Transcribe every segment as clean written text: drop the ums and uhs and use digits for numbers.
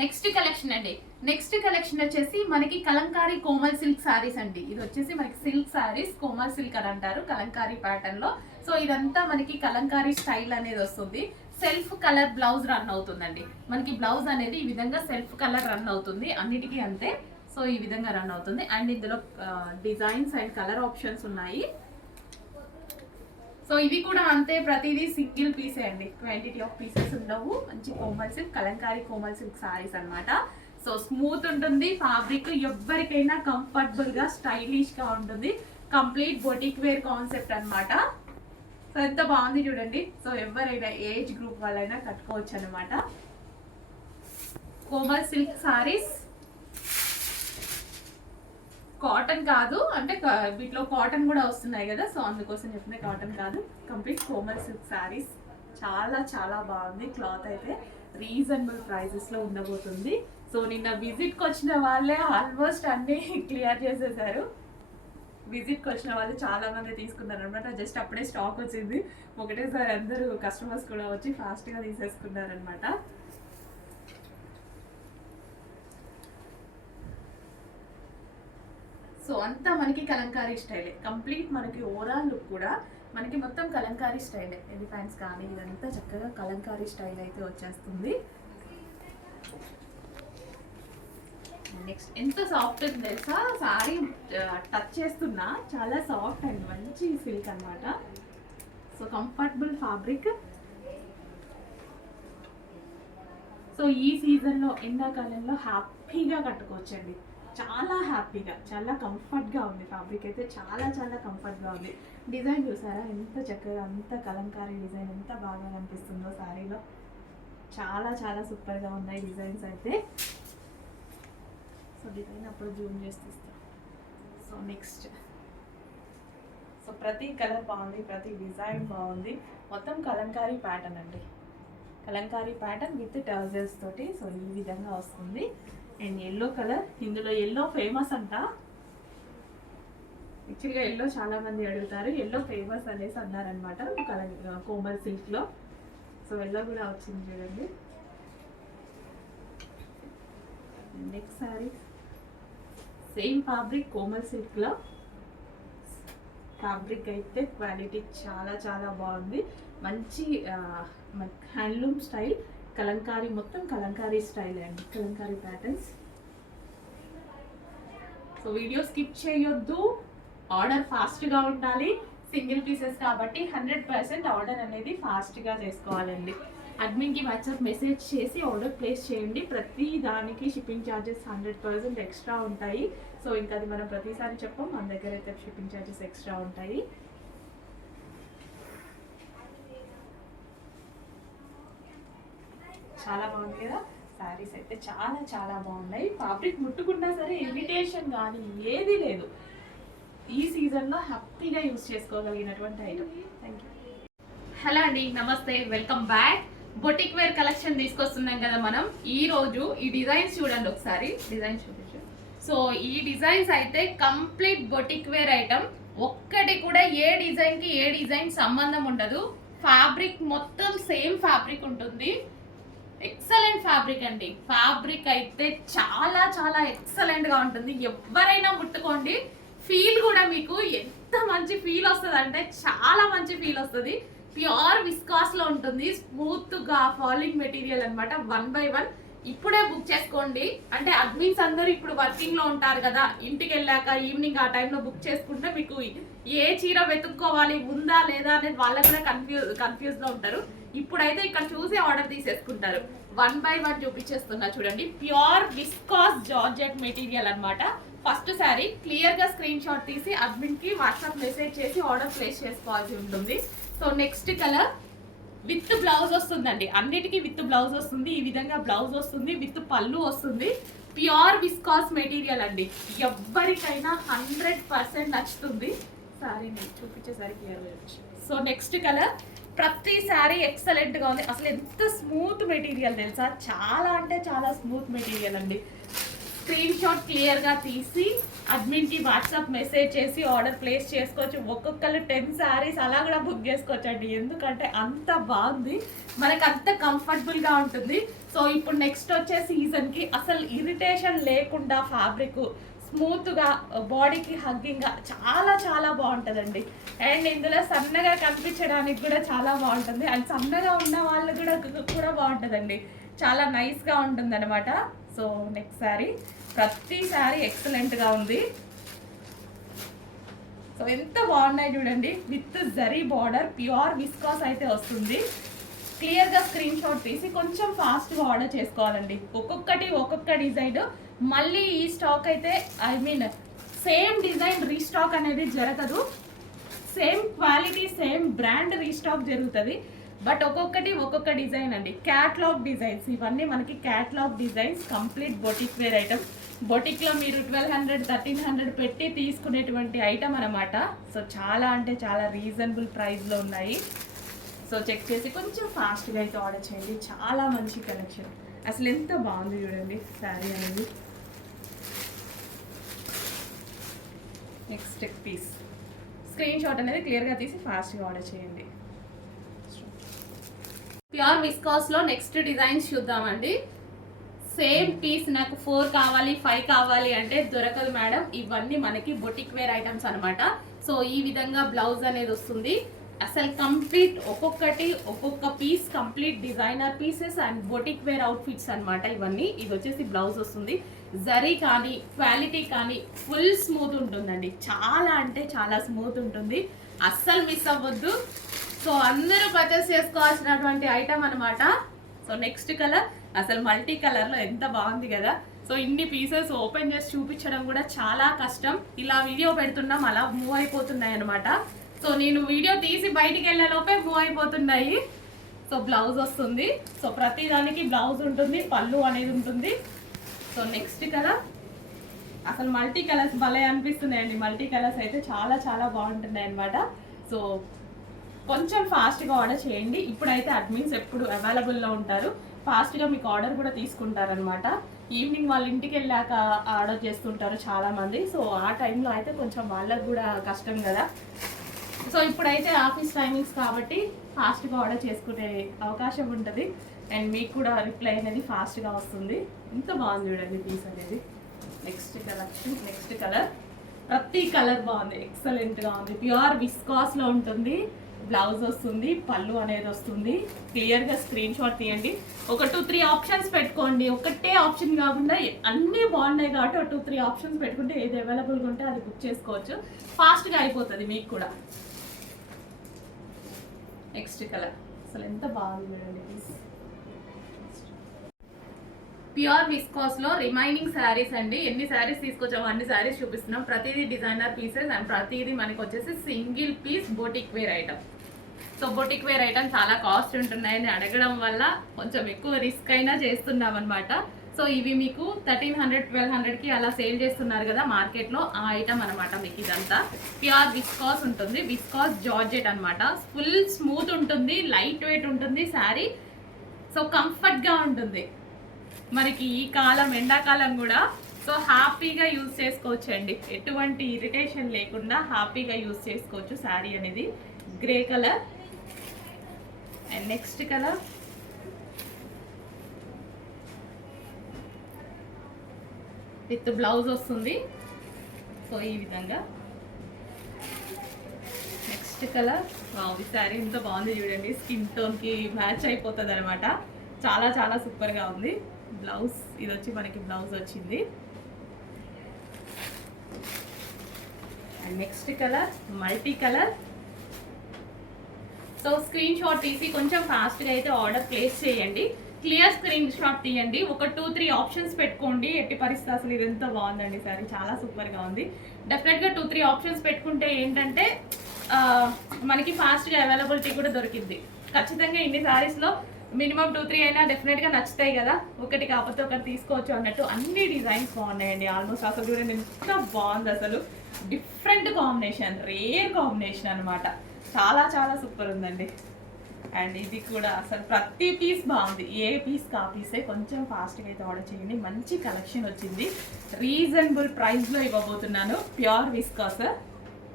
Next collection అండి. Next collection వచ్చేసి మనకి కలంకారీ కోమల్ సిల్క్ సారీస్ అండి. ఇది వచ్చేసి మనకి సిల్క్ సారీస్, కోమల్ సిల్క్ అని అంటారు కలంకారీ ప్యాటర్న్ లో. సో ఇదంతా మనకి కలంకారీ స్టైల్ అనేది వస్తుంది. సెల్ఫ్ కలర్ బ్లౌజ్ రన్ అవుతుందండి. మనకి బ్లౌజ్ అనేది ఈ విధంగా సెల్ఫ్ కలర్ రన్ అవుతుంది, అన్నిటికీ అంతే. సో ఈ విధంగా రన్ అవుతుంది. అండ్ ఇందులో డిజైన్స్ అండ్ కలర్ ఆప్షన్స్ ఉన్నాయి. సో ఇవి కూడా అంతే, ప్రతిదీ సింగిల్ పీసే అండి, క్వాంటిటీ ఆఫ్ పీసెస్ ఉండవు. మంచి కోమల్ సిల్క్, కలంకారీ కోమల్ సిల్క్ సారీస్ అనమాట. సో స్మూత్ ఉంటుంది ఫ్యాబ్రిక్, ఎవరికైనా కంఫర్టబుల్ గా స్టైలిష్ గా ఉంటుంది. కంప్లీట్ బొటిక్ వేర్ కాన్సెప్ట్ అనమాట. సో ఎంత బాగుంది చూడండి. సో ఎవరైనా ఏజ్ గ్రూప్ వాళ్ళైనా కట్టుకోవచ్చు అనమాట. కోమల్ సిల్క్ సారీస్ కాటన్ కాదు, అంటే వీటిలో కాటన్ కూడా వస్తున్నాయి కదా, సో అందుకోసం చెప్పిన కాటన్ కాదు, కంప్లీట్ కోమల్ సిల్క్ సారీస్. చాలా చాలా బాగుంది. క్లాత్ అయితే రీజనబుల్ ప్రైజెస్ లో ఉండబోతుంది. సో నిన్న విజిట్కి వచ్చిన వాళ్ళే ఆల్మోస్ట్ అన్ని క్లియర్ చేసేసారు. విజిట్కి వచ్చిన వాళ్ళు చాలా మంది తీసుకున్నారు అనమాట. జస్ట్ అప్పుడే స్టాక్ వచ్చింది, ఒకటేసారి అందరూ కస్టమర్స్ కూడా వచ్చి ఫాస్ట్గా తీసేసుకున్నారనమాట. సో అంతా మనకి కలంకారీ స్టైలే, కంప్లీట్ మనకి ఓవరాల్ లుక్ కూడా మనకి మొత్తం కలంకారీ స్టైలే. ఎలిఫెంట్స్ కానీ ఇదంతా చక్కగా కలంకారీ స్టైల్ అయితే వచ్చేస్తుంది. నెక్స్ట్ ఎంత సాఫ్ట్ ఉంది తెలుసా, సారీ టచ్ చేస్తున్నా చాలా సాఫ్ట్ అండ్ మంచి సిల్క్ అనమాట. So comfortable fabric. సో ఈ సీజన్లో ఎండాకాలంలో హ్యాపీగా కట్టుకోవచ్చండి, చాలా హ్యాపీగా, చాలా కంఫర్ట్గా ఉంది. ఫ్యాబ్రిక్ అయితే చాలా చాలా కంఫర్ట్గా ఉంది. డిజైన్ చూసారా ఎంత చక్కగా, అంత కలంకారీ డిజైన్ ఎంత బాగా కనిపిస్తుందో శారీలో. చాలా చాలా సూపర్గా ఉన్నాయి డిజైన్స్ అయితే. సో డిజైన్ అప్పుడు జూమ్ చేసి తీస్తాం. సో నెక్స్ట్, సో ప్రతి కలర్ బాగుంది, ప్రతి డిజైన్ బాగుంది. మొత్తం కలంకారీ ప్యాటర్న్ అండి, కలంకారీ ప్యాటర్న్ విత్ టర్జల్స్ తోటి. సో ఈ విధంగా వస్తుంది. అండ్ ఎల్లో కలర్, ఇందులో ఎల్లో ఫేమస్ అంట. యాక్చువల్గా ఎల్లో చాలా మంది అడుగుతారు, ఎల్లో ఫేమస్ అనేసి అన్నారనమాట కోమల్ సిల్క్ లో. సో ఎల్లో కూడా వచ్చింది చూడండి. Next sorry same fabric Komal silk లో. ఫ్యాబ్రిక్ అయితే క్వాలిటీ చాలా చాలా బాగుంది. మంచి హ్యాండ్లూమ్ స్టైల్ కలంకారీ, మొత్తం కలంకారీ స్టైల్ అండి, Kalamkari patterns. So video skip చేయొద్దు, ఆర్డర్ ఫాస్ట్గా ఉండాలి. సింగిల్ పీసెస్ కాబట్టి 100% ఆర్డర్ అనేది ఫాస్ట్గా చేసుకోవాలండి. అడ్మిన్కి వాట్సాప్ మెసేజ్ చేసి ఆర్డర్ ప్లేస్ చేయండి. ప్రతి దానికి షిప్పింగ్ ఛార్జెస్ 100% ఎక్స్ట్రా ఉంటాయి. సో ఇంకా అది మనం ప్రతిసారి చెప్పం, మన దగ్గర అయితే షిప్పింగ్ ఛార్జెస్ ఎక్స్ట్రా ఉంటాయి. చాలా బాగుంది కదా శారీస్ అయితే, చాలా చాలా బాగున్నాయి. ఫ్యాబ్రిక్ ముట్టుకున్నా సరే ఇరిటేషన్ కానీ ఏది లేదు. ఈ సీజన్లో హ్యాపీగా యూజ్ చేసుకోగలిగినటువంటి ఐటమ్. Thank you. హలో అండి, నమస్తే, welcome back. Boutique wear collection తీసుకొస్తున్నాం కదా మనం. ఈ రోజు ఈ డిజైన్స్ చూడండి ఒకసారి, డిజైన్స్ చూపించు. సో ఈ డిజైన్స్ అయితే కంప్లీట్ బొటిక్ వేర్ ఐటమ్. ఒక్కటి కూడా ఏ డిజైన్కి ఏ డిజైన్ సంబంధం ఉండదు. ఫ్యాబ్రిక్ మొత్తం సేమ్ ఫ్యాబ్రిక్ ఉంటుంది. ఎక్సలెంట్ ఫ్యాబ్రిక్ అండి. ఫ్యాబ్రిక్ అయితే చాలా చాలా ఎక్సలెంట్ గా ఉంటుంది. ఎవరైనా ముట్టుకోండి, ఫీల్ కూడా మీకు ఎంత మంచి ఫీల్ వస్తుంది అంటే చాలా మంచి ఫీల్ వస్తుంది. ప్యూర్ విస్కాస్ లో ఉంటుంది, స్మూత్ గా ఫాలింగ్ మెటీరియల్ అనమాట. 1 by 1 ఇప్పుడే బుక్ చేసుకోండి. అంటే అడ్మిన్స్ అందరూ ఇప్పుడు వర్కింగ్ లో ఉంటారు కదా, ఇంటికి వెళ్ళాక ఈవినింగ్ ఆ టైంలో బుక్ చేసుకుంటే మీకు ఏ చీర వెతుక్కోవాలి, ఉందా లేదా అనేది వాళ్ళకు కూడా కన్ఫ్యూజ్ లో ఉంటారు. ఇప్పుడైతే ఇక్కడ చూసి ఆర్డర్ తీసేసుకుంటారు. 1 by 1 చూపించేస్తున్నా చూడండి. ప్యూర్ విస్కాస్ జార్జెట్ మెటీరియల్ అనమాట. ఫస్ట్ శారీ క్లియర్ గా స్క్రీన్ షాట్ తీసి అడ్మిన్ కి వాట్సాప్ మెసేజ్ చేసి ఆర్డర్ ప్లేస్ చేసుకోవాల్సి ఉంటుంది. So next colour with blouse వస్తుందండి, అన్నిటికీ విత్ బ్లౌజ్ వస్తుంది. ఈ విధంగా బ్లౌజ్ వస్తుంది, విత్ పళ్ళు వస్తుంది. ప్యూర్ విస్కాస్ మెటీరియల్ అండి, ఎవరికైనా 100% నచ్చుతుంది. సారీ నేను చూపించేసరికి క్లియర్. సో నెక్స్ట్ కలర్, ప్రతి శారీ ఎక్సలెంట్ గా ఉంది. అసలు ఎంత స్మూత్ మెటీరియల్ తెలుసా, చాలా అంటే చాలా స్మూత్ మెటీరియల్ అండి. స్క్రీన్ షాట్ క్లియర్గా తీసి అడ్మిన్కి వాట్సాప్ మెసేజ్ చేసి ఆర్డర్ ప్లేస్ చేసుకోవచ్చు. ఒక్కొక్కరు 10 శారీస్ అలా కూడా బుక్ చేసుకోవచ్చు అండి, ఎందుకంటే అంత బాగుంది, మనకు అంత కంఫర్టబుల్గా ఉంటుంది. సో ఇప్పుడు నెక్స్ట్ వచ్చే సీజన్కి అసలు ఇరిటేషన్ లేకుండా ఫ్యాబ్రిక్ స్మూత్గా బాడీకి హగ్గింగ్గా చాలా చాలా బాగుంటుందండి. అండ్ ఇందులో సన్నగా కనిపించడానికి కూడా చాలా బాగుంటుంది, అండ్ సన్నగా ఉన్న వాళ్ళు కూడా బాగుంటుందండి, చాలా నైస్గా ఉంటుంది అనమాట. సో నెక్స్ట్ శారీ, ప్రతి శారీ ఎక్సలెంట్గా ఉంది. సో ఎంత బాగున్నాయి చూడండి, with zari border, pure viscous అయితే వస్తుంది. క్లియర్గా స్క్రీన్ షాట్ తీసి కొంచెం ఫాస్ట్గా ఆర్డర్ చేసుకోవాలండి. ఒక్కొక్క డిజైన్ మళ్ళీ ఈ స్టాక్ అయితే సేమ్ డిజైన్ రీస్టాక్ అనేది జరగదు, same quality same brand restock జరుగుతుంది. బట్ ఒక్కొక్క డిజైన్ అండి, క్యాట్లాగ్ డిజైన్స్ ఇవన్నీ మనకి catalogue designs, complete boutique wear item. బొటిక్లో మీరు 1200 1300 పెట్టి తీసుకునేటువంటి ఐటమ్ అనమాట. సో చాలా అంటే చాలా రీజనబుల్ ప్రైస్లో ఉన్నాయి. సో చెక్ చేసి కొంచెం ఫాస్ట్గా అయితే ఆర్డర్ చేయండి, చాలా మంచి కలెక్షన్, అసలు ఎంత బాగుంది చూడండి శారీ అనేది. నెక్స్ట్ పీస్ స్క్రీన్ షాట్ అనేది క్లియర్గా తీసి ఫాస్ట్గా ఆర్డర్ చేయండి. ప్యూర్ విస్కాస్లో నెక్స్ట్ డిజైన్స్ చూద్దామండి. సేమ్ పీస్ నాకు 4 కావాలి 5 కావాలి అంటే దొరకదు మేడం, ఇవన్నీ మనకి బొటిక్ వేర్ ఐటమ్స్ అనమాట. సో ఈ విధంగా బ్లౌజ్ అనేది వస్తుంది. అసలు కంప్లీట్ ఒక్కొక్క piece complete designer pieces and boutique wear outfits అనమాట ఇవన్నీ. ఇది వచ్చేసి బ్లౌజ్ వస్తుంది. జరీ కానీ క్వాలిటీ కానీ ఫుల్ స్మూత్ ఉంటుందండి, చాలా అంటే చాలా స్మూత్ ఉంటుంది, అస్సలు మిస్ అవ్వద్దు. సో అందరూ పర్చేస్ చేసుకోవాల్సినటువంటి ఐటమ్ అనమాట. సో నెక్స్ట్ కలర్ అసలు మల్టీ కలర్లో ఎంత బాగుంది కదా. సో ఇన్ని పీసెస్ ఓపెన్ చేసి చూపించడం కూడా చాలా కష్టం, ఇలా వీడియో పెడుతున్నాం అలా మూవ్ అయిపోతున్నాయి అనమాట. సో నేను వీడియో తీసి బయటికి వెళ్ళే లోపే మూవ్ అయిపోతున్నాయి. సో బ్లౌజ్ వస్తుంది, సో ప్రతి దానికి బ్లౌజ్ ఉంటుంది, పళ్ళు అనేది ఉంటుంది. సో నెక్స్ట్ కలర్ అసలు మల్టీ కలర్స్ భలే అనిపిస్తున్నాయండి, మల్టీ కలర్స్ అయితే చాలా చాలా బాగుంటున్నాయి అనమాట. సో కొంచెం ఫాస్ట్గా ఆర్డర్ చేయండి, ఇప్పుడైతే అడ్మిన్స్ ఎప్పుడు అవైలబుల్లో ఉంటారు, ఫాస్ట్గా మీకు ఆర్డర్ కూడా తీసుకుంటారనమాట. ఈవినింగ్ వాళ్ళ ఇంటికి వెళ్ళాక ఆర్డర్ చేస్తుంటారు చాలామంది. సో ఆ టైంలో అయితే కొంచెం వాళ్ళకు కూడా కష్టం కదా. సో ఇప్పుడైతే ఆఫీస్ టైమింగ్స్ కాబట్టి ఫాస్ట్గా ఆర్డర్ చేసుకునే అవకాశం ఉంటుంది, అండ్ మీకు కూడా రిప్లై అనేది ఫాస్ట్గా వస్తుంది. ఇంత బాగుంది చూడండి పీస్ అనేది. నెక్స్ట్ కలర్ ప్రతి కలర్ బాగుంది, ఎక్సలెంట్గా ఉంది, ప్యూర్ విస్కాస్లో ఉంటుంది. బ్లౌజ్ వస్తుంది, పళ్ళు అనేది వస్తుంది. క్లియర్గా స్క్రీన్ షాట్ తీయండి, ఒక 2-3 ఆప్షన్స్ పెట్టుకోండి, ఒకటే ఆప్షన్ కాకుండా అన్నీ బాగున్నాయి కాబట్టి ఒక 2-3 ఆప్షన్స్ పెట్టుకుంటే ఏది అవైలబుల్గా ఉంటే అది బుక్ చేసుకోవచ్చు, ఫాస్ట్గా అయిపోతుంది మీకు కూడా. నెక్స్ట్ కలర్ అసలు ఎంత బాగుంది చూడండి పీస్. ప్యూర్ విస్కాస్లో రిమైనింగ్ శారీస్ అండి, ఎన్ని శారీస్ తీసుకొచ్చామో అన్ని శారీస్ చూపిస్తున్నాం. ప్రతిదీ డిజైనర్ పీసెస్ అండ్ ప్రతిదీ మనకి వచ్చేసి single piece boutique wear item. So boutique wear item చాలా కాస్ట్ ఉంటున్నాయని అడగడం వల్ల కొంచెం ఎక్కువ రిస్క్ అయినా చేస్తున్నాం అనమాట. సో ఇవి మీకు 1300-1200కి అలా సేల్ చేస్తున్నారు కదా మార్కెట్లో, ఆ ఐటమ్ అనమాట మీకు ఇదంతా. ప్యూర్ విస్కాస్ ఉంటుంది, విస్కాస్ జార్జెట్ అనమాట, ఫుల్ స్మూత్ ఉంటుంది, లైట్ వెయిట్ ఉంటుంది శారీ. సో కంఫర్ట్గా ఉంటుంది మనకి ఈ కాలం ఎండాకాలం కూడా. సో హ్యాపీగా యూజ్ చేసుకోవచ్చు అండి, ఎటువంటి ఇరిటేషన్ లేకుండా హ్యాపీగా యూజ్ చేసుకోవచ్చు శారీ అనేది. Grey colour and next colour with blouse వస్తుంది. సో ఈ విధంగా నెక్స్ట్ కలర్, ఈ శారీ ఎంత బాగుంది చూడండి, స్కిన్ టోన్కి మ్యాచ్ అయిపోతుంది అనమాట, చాలా చాలా సూపర్గా ఉంది. బ్లౌజ్ ఇది వచ్చి మనకి బ్లౌజ్ వచ్చింది. And next colour multi colour. So screen shot తీసి కొంచెం ఫాస్ట్గా అయితే ఆర్డర్ ప్లేస్ చేయండి, క్లియర్ స్క్రీన్ షాట్ తీయండి, ఒక 2-3 ఆప్షన్స్ పెట్టుకోండి. ఎట్టి పరిస్థితి అసలు ఇది ఎంత బాగుందండి సారీ, చాలా సూపర్గా ఉంది. డెఫినెట్గా 2-3 ఆప్షన్స్ పెట్టుకుంటే ఏంటంటే మనకి ఫాస్ట్గా అవైలబిలిటీ కూడా దొరికింది. ఖచ్చితంగా ఇన్ని శారీస్లో మినిమం 2-3 అయినా డెఫినెట్గా నచ్చుతాయి కదా, ఒకటి కాకపోతే ఒకటి తీసుకోవచ్చు అన్నట్టు. అన్ని డిజైన్స్ బాగున్నాయండి ఆల్మోస్ట్. అసలు చూడండి ఎంత బాగుంది, అసలు డిఫరెంట్ కాంబినేషన్, రేర్ కాంబినేషన్ అనమాట, చాలా చాలా సూపర్ ఉందండి. అండ్ ఇది కూడా అసలు ప్రతి పీస్ బాగుంది, ఏ పీస్ కా పీసే. కొంచెం ఫాస్ట్గా అయితే ఆర్డర్ చేయండి. మంచి కలెక్షన్ వచ్చింది, రీజనబుల్ ప్రైస్లో ఇవ్వబోతున్నాను, ప్యూర్ విస్కాస్.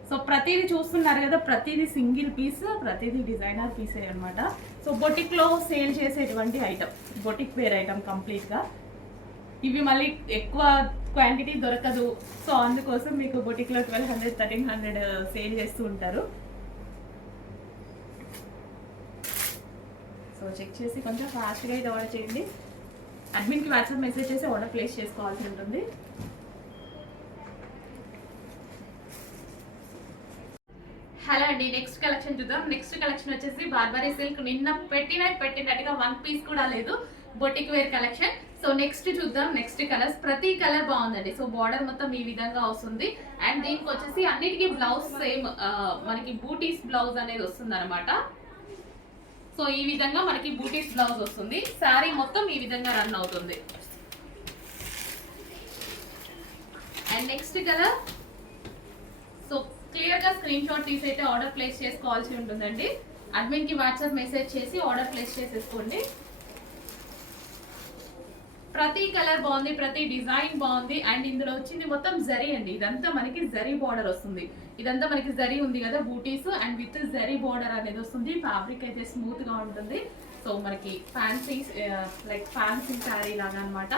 సో ప్రతిదీ చూస్తున్నారు కదా, ప్రతిదీ సింగిల్ పీస్, ప్రతిదీ డిజైనర్ పీసే అనమాట. సో బొటిక్లో సేల్ చేసేటువంటి ఐటమ్, బొటిక్ వేర్ ఐటమ్ కంప్లీట్గా. ఇవి మళ్ళీ ఎక్కువ క్వాంటిటీ దొరకదు, సో అందుకోసం మీకు బొటిక్లో 1200 1300 సేల్ చేస్తూ ఉంటారు. సో చెక్ చేసి కొంచెం ఫాస్ట్గా అయితే ఆర్డర్ చేయండి. అడ్మిన్కి వాట్సాప్ మెసేజ్ చేసి ఆర్డర్ ప్లేస్ చేసుకోవాల్సి ఉంటుంది. హలో అండి, నెక్స్ట్ కలెక్షన్ చూద్దాం. నెక్స్ట్ కలెక్షన్ వచ్చేసి బార్బరీ సిల్క్. నిన్న పెట్టినట్టుగా 1 పీస్ కూడా లేదు, boutique wear collection. So next చూద్దాం. నెక్స్ట్ కలర్స్, ప్రతి కలర్ బాగుందండి. సో బార్డర్ మొత్తం ఈ విధంగా వస్తుంది. అండ్ దీనికి వచ్చేసి అన్నిటికీ బ్లౌజ్ సేమ్, మనకి బూటీస్ బ్లౌజ్ అనేది వస్తుంది అనమాట. సో ఈ విధంగా మనకి బూటీస్ బ్లౌజ్ వస్తుంది. శారీ మొత్తం ఈ విధంగా రన్ అవుతుంది. And next colour. So clear గా స్క్రీన్ షాట్ తీసి అయితే ఆర్డర్ ప్లేస్ చేసుకోవాల్సి ఉంటుందండి. అడ్మిన్ కి వాట్సాప్ మెసేజ్ చేసి ఆర్డర్ ప్లేస్ చేసేసుకోండి. ప్రతి కలర్ బాగుంది, ప్రతి డిజైన్ బాగుంది. అండ్ ఇందులో వచ్చింది మొత్తం జరీ అండి. ఇదంతా మనకి జరీ బార్డర్ వస్తుంది. ఇదంతా మనకి జరీ ఉంది కదా, బూటీస్ అండ్ విత్ జరీ బార్డర్ అనేది వస్తుంది. ఫ్యాబ్రిక్ అయితే స్మూత్ గా ఉంటుంది. సో మనకి ఫ్యాన్సీ లైక్ ఫ్యాన్సీ శారీ లాగా అనమాట.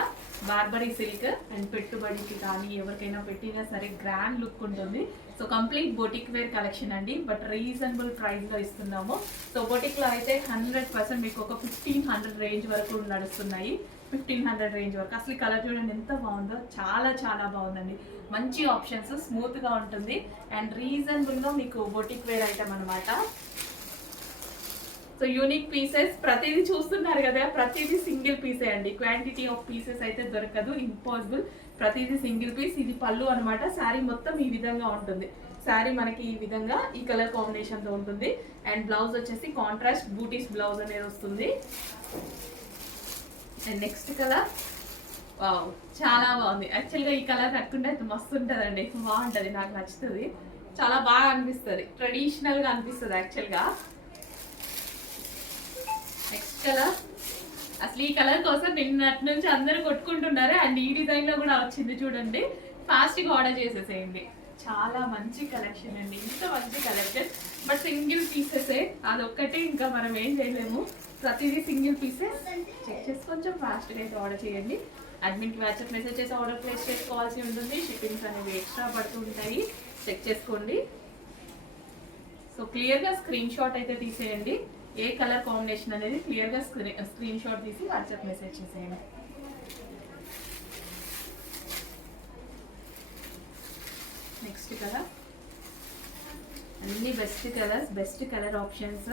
Barberry silk. అండ్ పెట్టుబడికి కానీ ఎవరికైనా పెట్టినా సరే గ్రాండ్ లుక్ ఉంటుంది. So complete boutique wear collection అండి, బట్ రీజనబుల్ ప్రైస్ లో ఇస్తున్నాము. సో బొటిక్ లో అయితే 100% మీకు ఒక 1500 రేంజ్ వరకు నడుస్తున్నాయి. 1500 రేంజ్ వరకు. అసలు కలర్ చూడండి ఎంత బాగుందో, చాలా చాలా బాగుందండి. మంచి ఆప్షన్స్, స్మూత్ గా ఉంటుంది అండ్ రీజనబుల్ గా మీకు బొటిక్ వేర్ ఐటమ్ అనమాట. సో యూనిక్ పీసెస్, ప్రతిదీ చూస్తున్నారు కదా, ప్రతిదీ సింగిల్ పీసే అండి. క్వాంటిటీ ఆఫ్ పీసెస్ అయితే దొరకదు, ఇంపాసిబుల్. ప్రతిదీ సింగిల్ పీస్. ఇది పళ్ళు అనమాట. శారీ మొత్తం ఈ విధంగా ఉంటుంది. శారీ మనకి ఈ విధంగా ఈ కలర్ కాంబినేషన్ తో ఉంటుంది. అండ్ బ్లౌజ్ వచ్చేసి కాంట్రాస్ట్ బూటీస్ బ్లౌజ్ అనేది వస్తుంది. అండ్ నెక్స్ట్ కలర్, వావ్ చాలా బాగుంది. యాక్చువల్గా ఈ కలర్ కట్టుకుంటే మస్తు ఉంటుందండి, బాగుంటుంది, నాకు నచ్చుతుంది, చాలా బాగా అనిపిస్తుంది, ట్రెడిషనల్గా అనిపిస్తుంది యాక్చువల్గా. నెక్స్ట్ కలర్, అసలు ఈ కలర్ కోసం నిన్నటి నుంచి అందరూ కొట్టుకుంటున్నారు. అండ్ ఈ డిజైన్లో కూడా వచ్చింది చూడండి, ఫాస్ట్గా ఆర్డర్ చేసేసేయండి. చాలా మంచి కలెక్షన్ అండి, ఇంత మంచి కలెక్షన్. బట్ సింగిల్ పీసెసే, అదొక్కటే, ఇంకా మనం ఏం చేయలేము. ప్రతిదీ సింగిల్ పీసెస్. చెక్ చేసి కొంచెం ఫాస్ట్గా అయితే ఆర్డర్ చేయండి. అడ్మిన్కి వాట్సాప్ మెసేజ్ చేసి ఆర్డర్ ప్లేస్ చేసుకోవాల్సి ఉంటుంది. షిప్పింగ్స్ అనేవి ఎక్స్ట్రా పడుతూ ఉంటాయి, చెక్ చేసుకోండి. సో క్లియర్గా స్క్రీన్ షాట్ అయితే తీసేయండి. ఏ కలర్ కాంబినేషన్ అనేది క్లియర్గా స్క్రీన్ షాట్ తీసి వాట్సాప్ మెసేజ్ చేసేయండి. నెక్స్ట్ కలర్, అన్ని best colours, best colour options.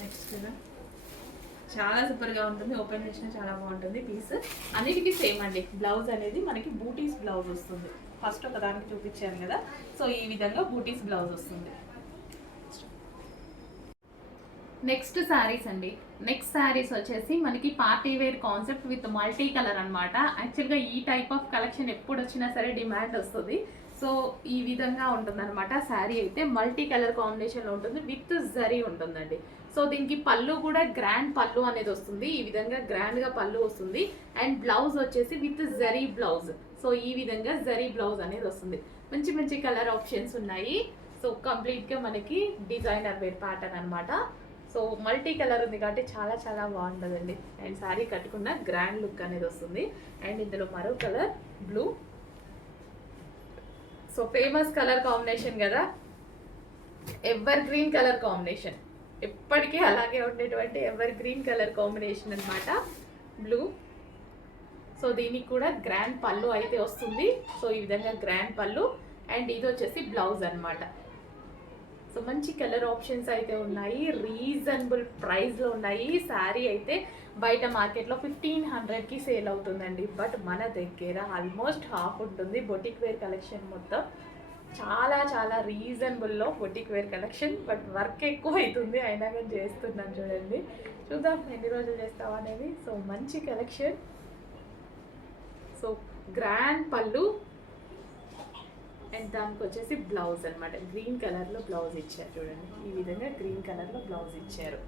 Next colour చాలా సూపర్గా ఉంటుంది, ఓపెన్ చేసినా చాలా బాగుంటుంది పీస్. అన్నిటికీ సేమ్ అండి. బ్లౌజ్ అనేది మనకి బూటీస్ బ్లౌజ్ వస్తుంది. ఫస్ట్ ఒక దానికి చూపించాను కదా, సో ఈ విధంగా బూటీస్ బ్లౌజ్ వస్తుంది. నెక్స్ట్ శారీస్ అండి. నెక్స్ట్ శారీస్ వచ్చేసి మనకి party wear concept with multi colour అనమాట. యాక్చువల్గా ఈ టైప్ ఆఫ్ కలెక్షన్ ఎప్పుడు వచ్చినా సరే డిమాండ్ వస్తుంది. సో ఈ విధంగా ఉంటుంది అనమాట. శారీ అయితే మల్టీ కలర్ కాంబినేషన్లో ఉంటుంది, విత్ జరీ ఉంటుందండి. సో దీనికి పళ్ళు కూడా గ్రాండ్ పళ్ళు అనేది వస్తుంది. ఈ విధంగా గ్రాండ్గా పళ్ళు వస్తుంది. అండ్ బ్లౌజ్ వచ్చేసి విత్ జరీ బ్లౌజ్. సో ఈ విధంగా జరీ బ్లౌజ్ అనేది వస్తుంది. మంచి మంచి కలర్ ఆప్షన్స్ ఉన్నాయి. సో కంప్లీట్గా మనకి డిజైనర్ వేర్ ప్యాటర్న్ అనమాట. సో మల్టీ కలర్ ఉంది కాబట్టి చాలా చాలా బాగుంటుందండి. అండ్ శారీ కట్టుకున్న గ్రాండ్ లుక్ అనేది వస్తుంది. అండ్ ఇందులో మరో colour blue. So famous colour combination కదా, ఎవర్ గ్రీన్ కలర్ కాంబినేషన్, ఎప్పటికీ అలాగే ఉండేటువంటి ఎవర్ గ్రీన్ కలర్ కాంబినేషన్ అనమాట, బ్లూ. సో దీనికి కూడా గ్రాండ్ పళ్ళు అయితే వస్తుంది. సో ఈ విధంగా గ్రాండ్ పళ్ళు. అండ్ ఇది వచ్చేసి బ్లౌజ్ అనమాట. సో మంచి కలర్ ఆప్షన్స్ అయితే ఉన్నాయి, రీజనబుల్ ప్రైస్లో ఉన్నాయి. శారీ అయితే బయట మార్కెట్లో 1500కి సేల్ అవుతుందండి, బట్ మన దగ్గర ఆల్మోస్ట్ హాఫ్ ఉంటుంది. బొటిక్ వేర్ కలెక్షన్ మొత్తం చాలా చాలా రీజనబుల్లో boutique wear collection, but work ఎక్కువ అవుతుంది, అయినా కానీ చేస్తున్నాను చూడండి. చూద్దాం ఎన్ని రోజులు చేస్తావా అనేది. సో మంచి కలెక్షన్. సో గ్రాండ్ పళ్ళు అండ్ దానికి వచ్చేసి బ్లౌజ్ అనమాట, గ్రీన్ కలర్లో బ్లౌజ్ ఇచ్చారు చూడండి. ఈ విధంగా గ్రీన్ కలర్లో బ్లౌజ్ ఇచ్చారు.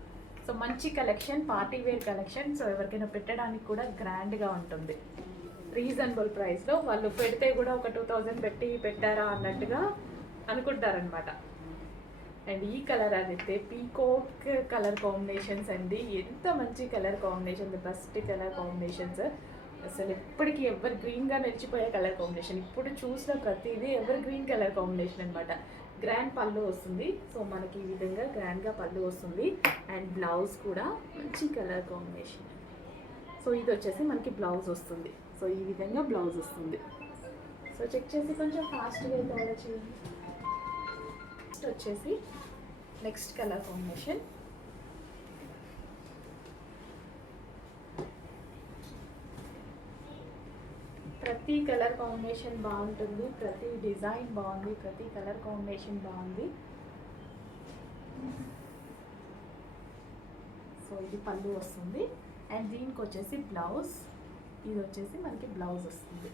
సో మంచి collection, party wear collection. So ఎవరికైనా పెట్టడానికి కూడా గ్రాండ్గా ఉంటుంది. రీజనబుల్ ప్రైస్లో, వాళ్ళు పెడితే కూడా ఒక 2000 పెట్టి పెట్టారా అన్నట్టుగా అనుకుంటారనమాట. అండ్ ఈ కలర్ అయితే పీకోక్ కలర్ కాంబినేషన్స్ అండి. ఎంత మంచి colour combination, best colour combinations. అసలు ఎప్పటికీ ఎవర్ గ్రీన్గా మెరిచిపోయే కలర్ కాంబినేషన్. ఇప్పుడు చూసిన ప్రతిదీ ఎవర్ గ్రీన్ కలర్ కాంబినేషన్ అనమాట. గ్రాండ్ పళ్ళు వస్తుంది. సో మనకి ఈ విధంగా గ్రాండ్గా పళ్ళు వస్తుంది. అండ్ బ్లౌజ్ కూడా మంచి కలర్ కాంబినేషన్. సో ఇది వచ్చేసి మనకి బ్లౌజ్ వస్తుంది. సో ఈ విధంగా బ్లౌజ్ వస్తుంది. సో చెక్ చేసి కొంచెం ఫాస్ట్గా అయితే ఆర్డర్ చేయండి. నెక్స్ట్ వచ్చేసి నెక్స్ట్ కలర్ కాంబినేషన్. ప్రతి కలర్ కాంబినేషన్ బాగుంటుంది, ప్రతి డిజైన్ బాగుంది, ప్రతి కలర్ కాంబినేషన్ బాగుంది. సో ఇది పళ్ళు వస్తుంది. అండ్ దీనికి వచ్చేసి బ్లౌజ్, ఇది వచ్చేసి మనకి బ్లౌజ్ వస్తుంది.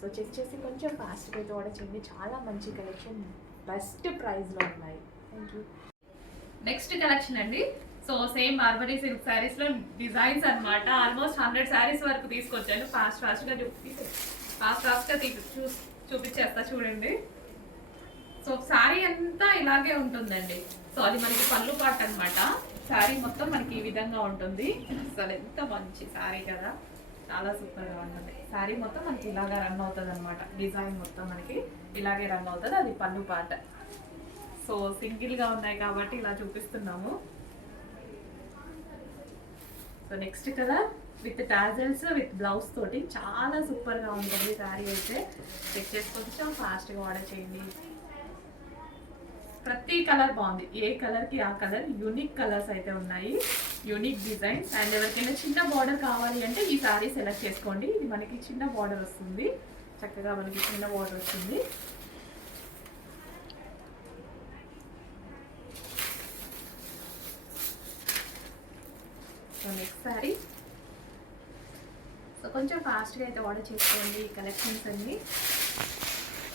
సో చెక్ చేసి కొంచెం ఫాస్ట్గా అయితే ఆర్డర్ చేయండి. చాలా మంచి కలెక్షన్, బెస్ట్ ప్రైస్లో ఉన్నాయి. Thank you. నెక్స్ట్ కలెక్షన్ అండి. సో సేమ్ బార్బరీ సిల్క్ శారీస్లో డిజైన్స్ అనమాట. ఆల్మోస్ట్ 100 శారీస్ వరకు తీసుకొచ్చాను. ఫాస్ట్గా చూపించేస్తా చూడండి. సో శారీ అంతా ఇలాగే ఉంటుందండి. సో అది మనకి పళ్ళు పాట అనమాట. శారీ మొత్తం మనకి ఈ విధంగా ఉంటుంది. అసలు ఎంత మంచి శారీ కదా, చాలా సూపర్గా ఉంటుంది. శారీ మొత్తం మనకి ఇలాగా రన్ అవుతుంది అనమాట. డిజైన్ మొత్తం మనకి ఇలాగే రన్ అవుతుంది. అది పళ్ళు పాట. సో సింగిల్గా ఉన్నాయి కాబట్టి ఇలా చూపిస్తున్నాము. So next colour with tassels with blouse తోటి చాలా సూపర్గా ఉంటుంది శారీ అయితే. చెక్ చేసి కొంచెం ఫాస్ట్గా ఆర్డర్ చేయండి. ప్రతి కలర్ బాగుంది, ఏ కలర్కి ఆ కలర్. యూనిక్ కలర్స్ అయితే ఉన్నాయి, యూనిక్ డిజైన్స్. అండ్ ఎవరికైనా చిన్న బార్డర్ కావాలి అంటే ఈ శారీ సెలెక్ట్ చేసుకోండి. ఇది మనకి చిన్న బార్డర్ వస్తుంది, చక్కగా మనకి చిన్న బార్డర్ వస్తుంది. So next sari. సో కొంచెం ఫాస్ట్గా అయితే ఆర్డర్ చేసుకోండి కలెక్షన్స్ అన్ని.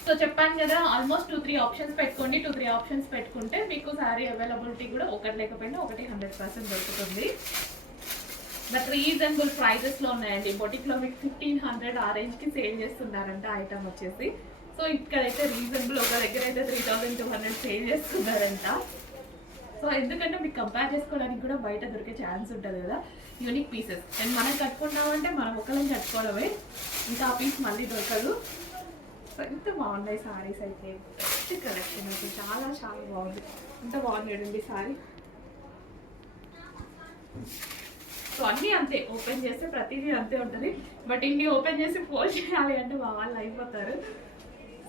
సో చెప్పాను కదా, ఆల్మోస్ట్ 2-3 ఆప్షన్స్ పెట్టుకోండి. 2-3 ఆప్షన్స్ పెట్టుకుంటే మీకు శారీ అవైలబిలిటీ కూడా ఒకటి లేకపోయినా ఒకటి 100% దొరుకుతుంది. బట్ రీజనబుల్ ప్రైజెస్లో ఉన్నాయండి. బొటిక్లో మీకు 1500 ఆ రేంజ్కి సేల్ చేస్తున్నారంట ఐటమ్ వచ్చేసి. సో ఇక్కడైతే రీజనబుల్, ఒక దగ్గర అయితే 3200 సేల్ చేస్తున్నారంట. సో ఎందుకంటే మీకు కంపేర్ చేసుకోవడానికి కూడా బయట దొరికే ఛాన్స్ ఉంటుంది కదా. యూనిక్ పీసెస్ అండ్ మనం కట్టుకున్నామంటే మనం ఒక్కళ్ళని కట్టుకోవడమే, ఇంకా ఆ పీస్ మళ్ళీ దొరకదు. సో ఎంత బాగున్నాయి సారీస్ అయితే, బెస్ట్ కలెక్షన్ అయితే. చాలా చాలా బాగుంది, ఎంత బాగుంది చూడండి సారీ. సో అన్నీ అంతే, ఓపెన్ చేస్తే ప్రతిదీ అంతే ఉంటుంది. బట్ ఇన్ని ఓపెన్ చేసి పోస్ట్ చేయాలి అంటే మా వాళ్ళు అయిపోతారు.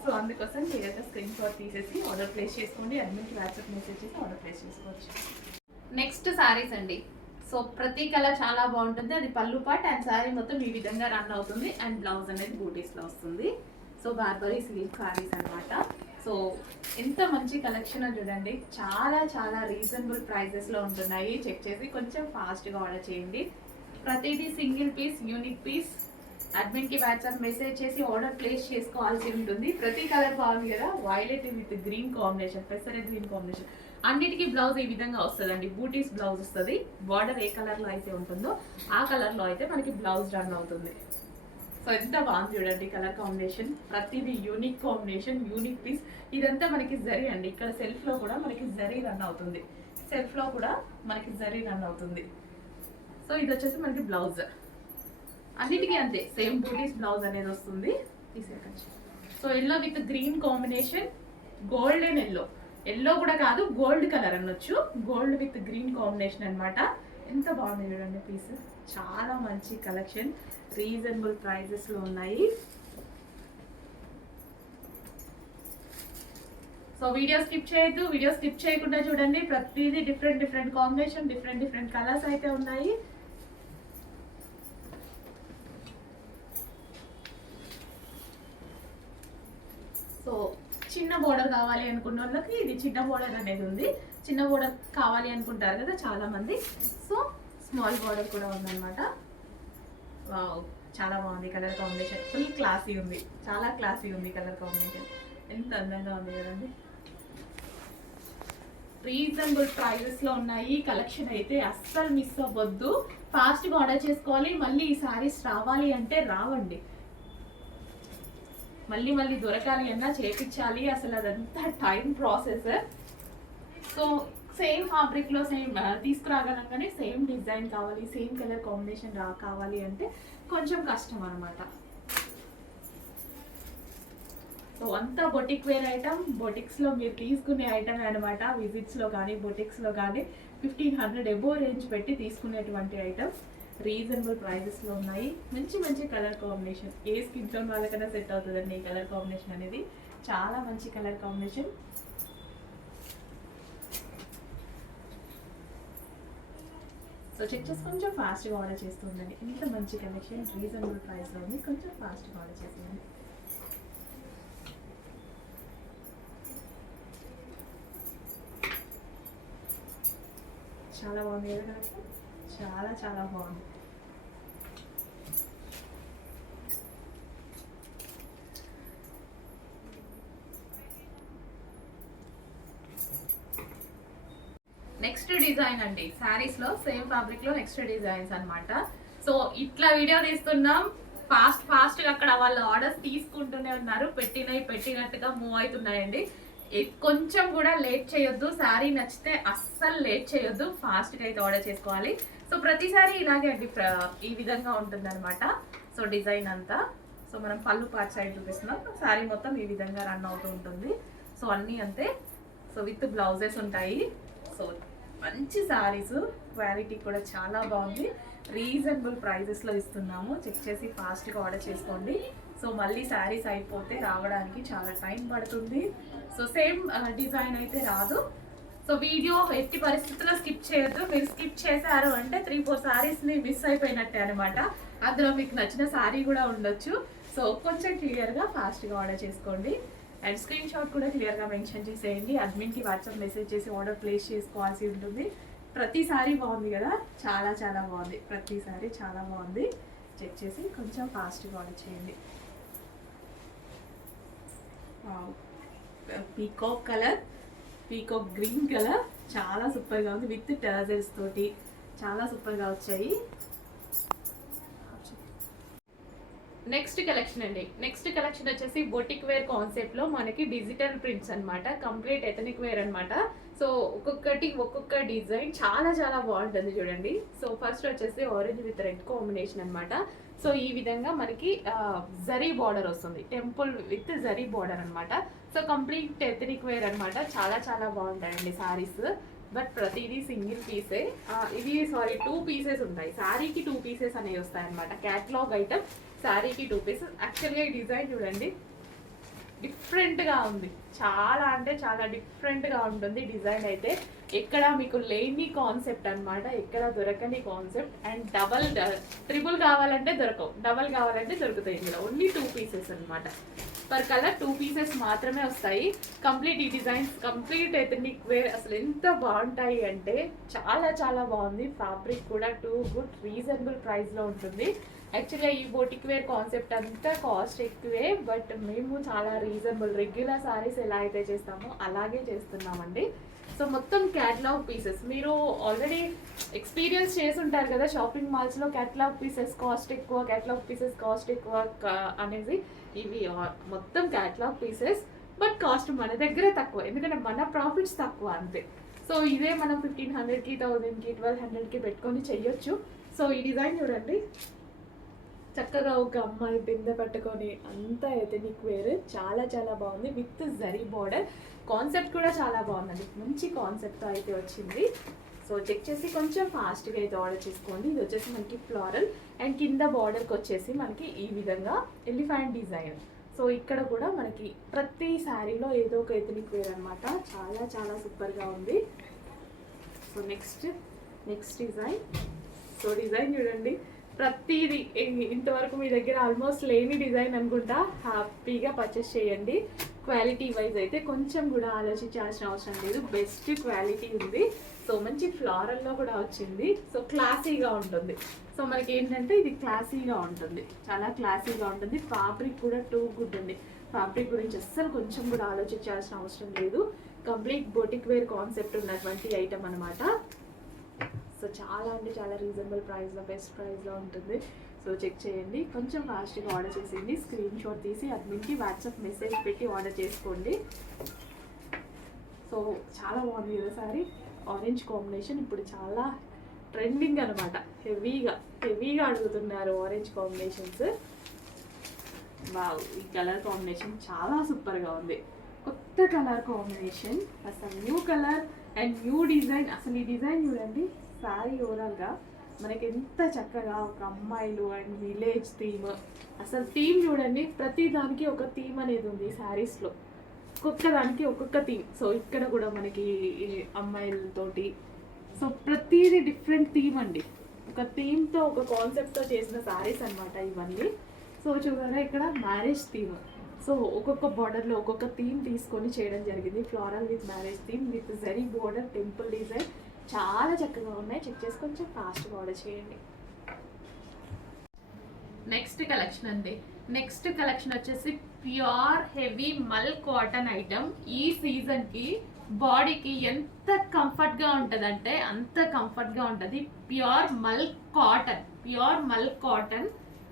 సో అందుకోసం క్లియర్గా స్క్రీన్ షాట్ తీసేసి ఆర్డర్ ప్లేస్ చేసుకోండి. అడ్మిన్కి వాట్సాప్ మెసేజ్ చేసి ఆర్డర్ ప్లేస్ చేసుకోవచ్చు. నెక్స్ట్ శారీస్ అండి. సో ప్రతి కలర్ చాలా బాగుంటుంది. అది పళ్ళు పాట్ అండ్ శారీ మొత్తం ఈ విధంగా రన్ అవుతుంది. అండ్ బ్లౌజ్ అనేది బూటీస్లో వస్తుంది. సో బార్బరీ సిల్క్ శారీస్ అనమాట. సో ఎంత మంచి కలెక్షన్ చూడండి, చాలా చాలా రీజనబుల్ ప్రైజెస్లో ఉంటున్నాయి. చెక్ చేసి కొంచెం ఫాస్ట్గా ఆర్డర్ చేయండి. ప్రతిదీ సింగిల్ పీస్, యూనిక్ పీస్. అడ్మిన్కి వాట్సాప్ మెసేజ్ చేసి ఆర్డర్ ప్లేస్ చేసుకోవాల్సి ఉంటుంది. ప్రతి కలర్ బాగుంది కదా, వైలెట్ విత్ గ్రీన్ కాంబినేషన్, పెసరే గ్రీన్ కాంబినేషన్. అన్నిటికీ బ్లౌజ్ ఈ విధంగా వస్తుందండి. బూటీస్ బ్లౌజ్ వస్తుంది. బార్డర్ ఏ కలర్లో అయితే ఉంటుందో ఆ కలర్లో అయితే మనకి బ్లౌజ్ రన్ అవుతుంది. సో ఎంత బాగుంది చూడండి కలర్ కాంబినేషన్. ప్రతిదీ యూనిక్ కాంబినేషన్, యూనిక్ పీస్. ఇదంతా మనకి జరీ అండి. ఇక్కడ సెల్ఫ్లో కూడా మనకి జరీ రన్ అవుతుంది. సెల్ఫ్లో కూడా మనకి జరీ రన్ అవుతుంది. సో ఇది వచ్చేసి మనకి బ్లౌజ్. అన్నిటికీ అంతే, సేమ్ బూటీస్ బ్లౌజ్ అనేది వస్తుంది. So yellow with green combination, golden yellow. Yellow కూడా కాదు, గోల్డ్ కలర్ అనొచ్చు. గోల్డ్ విత్ గ్రీన్ కాంబినేషన్ అనమాట. ఎంత బాగుంది చూడండి పీస్. చాలా మంచి కలెక్షన్, రీజనబుల్ ప్రైజెస్లో ఉన్నాయి. సో వీడియో స్కిప్ చేయొద్దు, వీడియో స్కిప్ చేయకుండా చూడండి. ప్రతిదీ different different combination, different different colours అయితే ఉన్నాయి. సో చిన్న బోర్డర్ కావాలి అనుకున్న వాళ్ళకి ఇది చిన్న బోర్డర్ అనేది ఉంది. చిన్న బోర్డర్ కావాలి అనుకుంటారు కదా చాలా మంది. సో స్మాల్ బోర్డర్ కూడా ఉందన్నమాట. వావ్, చాలా బాగుంది కలర్ కాంబినేషన్. ఫుల్ క్లాసీ ఉంది, చాలా క్లాసీ ఉంది కలర్ కాంబినేషన్. ఎంత అందంగా ఉంది కదండి. రీజనబుల్ ప్రైజెస్ లో ఉన్నాయి. కలెక్షన్ అయితే అస్సలు మిస్ అవ్వద్దు. ఫాస్ట్ గా ఆర్డర్ చేసుకోవాలి. మళ్ళీ ఈ సారీస్ రావాలి అంటే రావండి, మళ్ళీ మళ్ళీ దొరకాలి అన్నా చేపించాలి, అసలు అదంతా time process. So same fabric లో సేమ్ తీసుకురాగలంగానే సేమ్ డిజైన్ కావాలి, సేమ్ కలర్ కాంబినేషన్ కావాలి అంటే కొంచెం కష్టం అనమాట. సో అంతా బొటిక్ వేర్ ఐటమ్, బొటిక్స్లో మీరు తీసుకునే ఐటమ్ అనమాట. విజిట్స్లో కానీ బొటిక్స్లో కానీ 1500 ఎబో రేంజ్ పెట్టి తీసుకునేటువంటి ఐటమ్. రీజనబుల్ ప్రైజెస్లో ఉన్నాయి. మంచి మంచి కలర్ కాంబినేషన్, ఏ స్కిన్ టోన్ వాళ్ళకైనా సెట్ అవుతుందండి ఈ కలర్ కాంబినేషన్ అనేది. చాలా మంచి కలర్ కాంబినేషన్. సో చెక్ చేసి కొంచెం ఫాస్ట్గా ఆర్డర్ చేస్తుందండి. ఇంత మంచి కలెక్షన్ రీజనబుల్ ప్రైస్లో ఉంది, కొంచెం ఫాస్ట్గా ఆర్డర్ చేస్తుంది. చాలా బాగుంది కదా కలెక్షన్, చాలా చాలా బాగుంది. నెక్స్ట్ డిజైన్ అండి, శారీస్ లో సేమ్ ఫ్యాబ్రిక్ లో నెక్స్ట్ డిజైన్స్ అన్నమాట. సో ఇట్లా వీడియో తీస్తున్నాం, ఫాస్ట్ గా అక్కడ వాళ్ళు ఆర్డర్స్ తీసుకుంటూనే ఉన్నారు, పెట్టినట్టుగా మూవ్ అవుతున్నాయండి. కొంచెం కూడా లేట్ చేయొద్దు. శారీ నచ్చితే అస్సలు లేట్ చేయొద్దు, ఫాస్ట్ గా అయితే ఆర్డర్ చేసుకోవాలి. సో ప్రతిసారి ఇలాగే అండి, ఈ విధంగా ఉంటుంది అనమాట. సో డిజైన్ అంతా, సో మనం పళ్ళు పార్ట్ సైడ్ చూపిస్తున్నాం, శారీ మొత్తం ఈ విధంగా రన్ అవుతూ ఉంటుంది. సో అన్నీ అంతే. సో విత్ బ్లౌజెస్ ఉంటాయి. సో మంచి శారీస్, క్వాలిటీ కూడా చాలా బాగుంది. రీజనబుల్ ప్రైజెస్లో ఇస్తున్నాము. చెక్ చేసి ఫాస్ట్గా ఆర్డర్ చేసుకోండి. సో మళ్ళీ శారీస్ అయిపోతే రావడానికి చాలా టైం పడుతుంది. సో సేమ్ డిజైన్ అయితే రాదు. సో వీడియో ఎట్టి పరిస్థితుల్లో స్కిప్ చేయొద్దు. మీరు స్కిప్ చేశారు అంటే 3-4 శారీస్ని మిస్ అయిపోయినట్టే అనమాట. అందులో మీకు నచ్చిన శారీ కూడా ఉండొచ్చు. సో కొంచెం క్లియర్గా ఫాస్ట్గా ఆర్డర్ చేసుకోండి. అండ్ స్క్రీన్ షాట్ కూడా క్లియర్గా మెన్షన్ చేసేయండి. అడ్మిన్కి వాట్సాప్ మెసేజ్ చేసి ఆర్డర్ ప్లేస్ చేసుకోవాల్సి ఉంటుంది. ప్రతిసారి బాగుంది కదా, చాలా చాలా బాగుంది. ప్రతిసారి చాలా బాగుంది. చెక్ చేసి కొంచెం ఫాస్ట్గా ఆర్డర్ చేయండి. Peacock colour, peacock green colour చాలా సూపర్గా ఉంది. విత్ టర్జల్స్ తోటి చాలా సూపర్గా వచ్చాయి. నెక్స్ట్ కలెక్షన్ అండి, నెక్స్ట్ కలెక్షన్ వచ్చేసి బొటిక్ వేర్ కాన్సెప్ట్ లో మనకి డిజిటల్ ప్రింట్స్ అన్నమాట. కంప్లీట్ ఎథనిక్ వేర్ అన్నమాట. సో ఒక్కొక్క డిజైన్ చాలా చాలా బాగుంటుంది చూడండి. సో ఫస్ట్ వచ్చేసి ఆరెంజ్ విత్ రెడ్ కాంబినేషన్ అన్నమాట. సో ఈ విధంగా మనకి జరీ బార్డర్ వస్తుంది, టెంపుల్ విత్ జరీ బార్డర్ అన్నమాట. సో కంప్లీట్ ఎథనిక్ వేర్ అన్నమాట. చాలా చాలా బాగుంటాయండి సారీస్. బట్ ప్రతిదీ సింగిల్ పీసే. ఇవి 2 పీసెస్ ఉంటాయి. శారీకి 2 పీసెస్ అనేవి వస్తాయి అనమాట. క్యాటలాగ్ ఐటమ్, శారీకి 2 పీసెస్. యాక్చువల్గా ఈ డిజైన్ చూడండి, డిఫరెంట్గా ఉంది. చాలా అంటే చాలా డిఫరెంట్గా ఉంటుంది డిజైన్ అయితే. ఎక్కడ మీకు లేని కాన్సెప్ట్ అనమాట, ఎక్కడ దొరకని కాన్సెప్ట్. అండ్ ట్రిపుల్ కావాలంటే దొరకవు, డబల్ కావాలంటే దొరుకుతాయి. ఇందులో ఓన్లీ 2 పీసెస్ అనమాట. పర్ కలర్ 2 పీసెస్ మాత్రమే వస్తాయి. కంప్లీట్ ఈ డిజైన్స్ కంప్లీట్ ఎథనిక్ వేర్. అసలు ఎంత బాగుంటాయి అంటే చాలా చాలా బాగుంది. ఫ్యాబ్రిక్ కూడా టూ గుడ్, రీజనబుల్ ప్రైస్లో ఉంటుంది. యాక్చువల్గా ఈ బొటిక్ వేర్ కాన్సెప్ట్ అంతా కాస్ట్ ఎక్కువే, బట్ మేము చాలా రీజనబుల్, రెగ్యులర్ సారీస్ ఎలా అయితే చేస్తామో అలాగే చేస్తున్నామండి. సో మొత్తం క్యాటలాగ్ పీసెస్. మీరు ఆల్రెడీ ఎక్స్పీరియన్స్ చేసి ఉంటారు కదా షాపింగ్ మాల్స్లో, క్యాటలాగ్ పీసెస్ కాస్ట్ ఎక్కువ, క్యాటలాగ్ పీసెస్ కాస్ట్ ఎక్కువ అనేది. ఇవి మొత్తం క్యాటలాగ్ పీసెస్, బట్ కాస్ట్ మన దగ్గర తక్కువ, ఎందుకంటే మన ప్రాఫిట్స్ తక్కువ అంతే. సో ఇదే మనం 1500కి, 1000కి, 1200కి పెట్టుకొని చెయ్యొచ్చు. సో ఈ డిజైన్ చూడండి, చక్కగా ఒక అమ్మాయి బిందె పట్టుకొని అంతా ఎథనిక్ వేర్, చాలా చాలా బాగుంది. విత్ జరీ బార్డర్ కాన్సెప్ట్ కూడా చాలా బాగుందండి. మంచి కాన్సెప్ట్ అయితే వచ్చింది. సో చెక్ చేసి కొంచెం ఫాస్ట్గా అయితే ఆర్డర్ చేసుకోండి. ఇది వచ్చేసి మనకి ఫ్లోరల్ అండ్ కింద బార్డర్కి వచ్చేసి మనకి ఈ విధంగా ఎలిఫెంట్ డిజైన్. సో ఇక్కడ కూడా మనకి ప్రతి శారీలో ఏదో ఒక ఎథనిక్ వేర్ అనమాట. చాలా చాలా సూపర్గా ఉంది. So next design. So design చూడండి, ప్రతిదీ ఇంతవరకు మీ దగ్గర ఆల్మోస్ట్ లేని డిజైన్ అనుకుంటా. హ్యాపీగా పర్చేస్ చేయండి. క్వాలిటీ వైజ్ అయితే కొంచెం కూడా ఆలోచించాల్సిన అవసరం లేదు, బెస్ట్ క్వాలిటీ ఉంది. సో మంచి ఫ్లోరల్లో కూడా వచ్చింది. సో క్లాసీగా ఉంటుంది. సో మనకి ఏంటంటే ఇది క్లాసీగా ఉంటుంది, చాలా క్లాసీగా ఉంటుంది. ఫ్యాబ్రిక్ కూడా టూ గుడ్ ఉంది. ఫ్యాబ్రిక్ గురించి అస్సలు కొంచెం కూడా ఆలోచించాల్సిన అవసరం లేదు. కంప్లీట్ బొటిక్ వేర్ కాన్సెప్ట్ ఉన్నటువంటి ఐటమ్ అనమాట. సో చాలా అంటే చాలా రీజనబుల్ ప్రైస్లో, బెస్ట్ ప్రైస్లో ఉంటుంది. సో చెక్ చేయండి, కొంచెం ఫాస్ట్గా ఆర్డర్ చేసేయండి. స్క్రీన్ షాట్ తీసి అడ్మిన్కి వాట్సాప్ మెసేజ్ పెట్టి ఆర్డర్ చేసుకోండి. సో చాలా బాగుంది కదా సారీ. ఆరెంజ్ కాంబినేషన్ ఇప్పుడు చాలా ట్రెండింగ్ అనమాట. హెవీగా అడుగుతున్నారు ఆరెంజ్ కాంబినేషన్స్. వావ్, ఈ కలర్ కాంబినేషన్ చాలా సూపర్గా ఉంది. కొత్త కలర్ కాంబినేషన్, అసలు new colour and new design. అసలు ఈ డిజైన్ చూడండి, శారీ ఓవరాల్గా మనకి ఎంత చక్కగా ఒక అమ్మాయిలు అండ్ విలేజ్ థీమ్. అసలు థీమ్ చూడండి, ప్రతి దానికి ఒక థీమ్ అనేది ఉంది శారీస్లో, ఒక్కొక్క దానికి ఒక్కొక్క థీమ్. సో ఇక్కడ కూడా మనకి అమ్మాయిలతోటి, సో ప్రతిదీ డిఫరెంట్ థీమ్ అండి. ఒక థీమ్తో, ఒక కాన్సెప్ట్తో చేసిన శారీస్ అనమాట ఇవన్నీ. సో చూసారా ఇక్కడ మ్యారేజ్ థీమ్. సో ఒక్కొక్క బార్డర్లో ఒక్కొక్క థీమ్ తీసుకొని చేయడం జరిగింది. Floral with marriage theme with zari border, temple design. చాలా చక్కగా ఉన్నాయి. చెక్ చేసి కొంచెం ఫాస్ట్గా ఆర్డర్ చేయండి. నెక్స్ట్ కలెక్షన్ అండి. నెక్స్ట్ కలెక్షన్ వచ్చేసి pure heavy mul cotton item. ఈ సీజన్కి బాడీకి ఎంత కంఫర్ట్గా ఉంటుందంటే అంత కంఫర్ట్గా ఉంటుంది. ప్యూర్ మల్ కాటన్,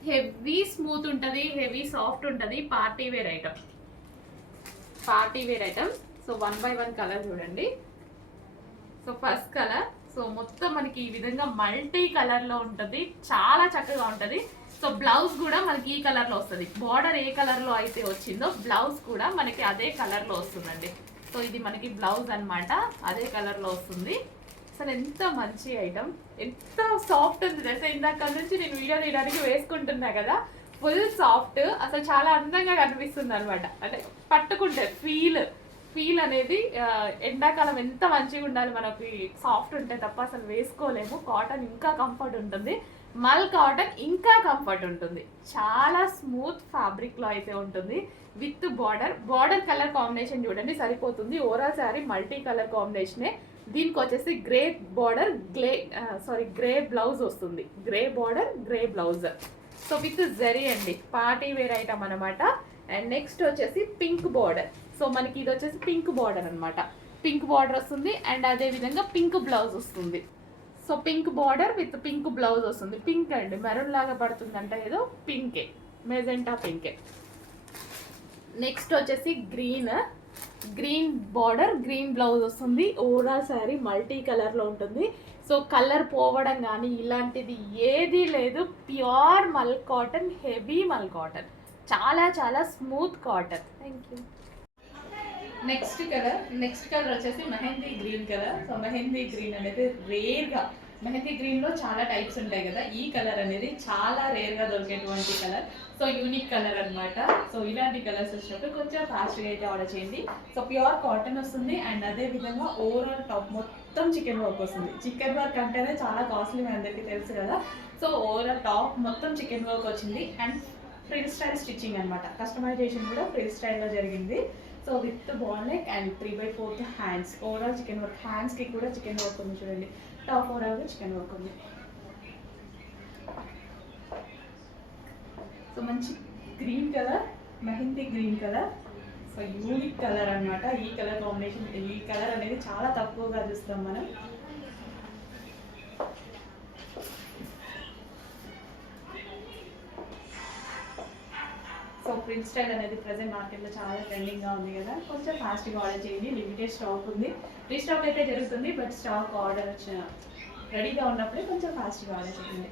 హెవీ స్మూత్ ఉంటుంది, హెవీ సాఫ్ట్ ఉంటుంది. Party wear item. So 1 by 1 colour చూడండి. సో ఫస్ట్ కలర్, సో మొత్తం మనకి ఈ విధంగా మల్టీ కలర్లో ఉంటుంది. చాలా చక్కగా ఉంటుంది. సో బ్లౌజ్ కూడా మనకి ఈ కలర్లో వస్తుంది. బార్డర్ ఏ కలర్లో అయితే వచ్చిందో బ్లౌజ్ కూడా మనకి అదే కలర్లో వస్తుందండి. సో ఇది మనకి బ్లౌజ్ అనమాట, అదే కలర్లో వస్తుంది. అసలు ఎంత మంచి ఐటమ్, ఎంత సాఫ్ట్ ఉంది తెలుసా. ఇందాక నుంచి నేను వీడియో తీయడానికి వేసుకుంటున్నా కదా, ఫుల్ సాఫ్ట్. అసలు చాలా అందంగా కనిపిస్తుంది అనమాట. అంటే పట్టుకుంటే ఫీల్ అనేది ఎండాకాలం ఎంత మంచిగా ఉండాలి మనకి, సాఫ్ట్ ఉంటే తప్ప అసలు వేసుకోలేము. కాటన్ ఇంకా కంఫర్ట్ ఉంటుంది, మల్ కాటన్ ఇంకా కంఫర్ట్ ఉంటుంది. చాలా స్మూత్ ఫ్యాబ్రిక్లో అయితే ఉంటుంది. విత్ బార్డర్ కలర్ కాంబినేషన్ చూడండి సరిపోతుంది. ఓవరాల్ శారీ మల్టీ కలర్ కాంబినేషనే. దీనికి వచ్చేసి గ్రే బ్లౌజ్ వస్తుంది. Grey border, grey blouse. So with zari అండి, పార్టీ వేర్ ఐటమ్ అనమాట. అండ్ నెక్స్ట్ వచ్చేసి పింక్ బార్డర్. సో మనకి ఇది వచ్చేసి పింక్ బార్డర్ అనమాట. పింక్ బార్డర్ వస్తుంది అండ్ అదే విధంగా పింక్ బ్లౌజ్ వస్తుంది. So pink border with pink blouse వస్తుంది. పింక్ అండి, మెరూన్ లాగా పడుతుందంట ఏదో, పింకే, మెజెంటా పింకే. నెక్స్ట్ వచ్చేసి గ్రీన్ బార్డర్, గ్రీన్ బ్లౌజ్ వస్తుంది. ఓవరాల్ శారీ మల్టీ కలర్లో ఉంటుంది. సో కలర్ పోవడం కానీ ఇలాంటిది ఏదీ లేదు. ప్యూర్ మల్ కాటన్, హెవీ మల్ కాటన్, చాలా smooth cotton. Thank you. Next colour వచ్చేసి mehndi green colour. So mehndi green అనేది రేర్గా, మెహందీ గ్రీన్లో చాలా టైప్స్ ఉంటాయి కదా, ఈ కలర్ అనేది చాలా రేర్గా దొరికేటువంటి కలర్. సో యూనిక్ కలర్ అనమాట. సో ఇలాంటి కలర్స్ వచ్చినప్పుడు కొంచెం ఫాస్ట్గా అయితే ఆర్డర్ చేయండి. సో ప్యూర్ కాటన్ వస్తుంది అండ్ అదే విధంగా ఓవరాల్ టాప్ మొత్తం చికెన్ వర్క్ వస్తుంది. చికెన్ వర్క్ అంటేనే చాలా కాస్ట్లీ, మీ అందరికీ తెలుసు కదా. సో ఓవరాల్ టాప్ మొత్తం చికెన్ వర్క్ వచ్చింది అండ్ ఫ్రిల్ స్టైల్ స్టిచ్చింగ్ అనమాట. కస్టమైజేషన్ కూడా ఫ్రిల్ స్టైల్లో జరిగింది. So with ball neck and 3/4 hands. Overall chicken work, హ్యాండ్స్కి కూడా చికెన్ వర్క్ ఉంది చూడండి. టాప్ ఓవరాల్గా చికెన్ వర్క్ ఉంది. సో మంచి green colour, mehndi green colour. So unique colour అనమాట. ఈ కలర్ కాంబినేషన్, ఈ కలర్ అనేది చాలా తక్కువగా చూస్తాం మనం. సో ప్రింట్ స్టైల్ అనేది ప్రజెంట్ మార్కెట్లో చాలా ట్రెండింగ్గా ఉంది కదా, కొంచెం ఫాస్ట్గా ఆర్డర్ చేయండి. లిమిటెడ్ స్టాక్ ఉంది, రీస్టాక్ అయితే జరుగుతుంది. బట్ స్టాక్ ఆర్డర్ రెడీగా ఉన్నప్పుడే కొంచెం ఫాస్ట్గా ఆర్డర్ చేయండి.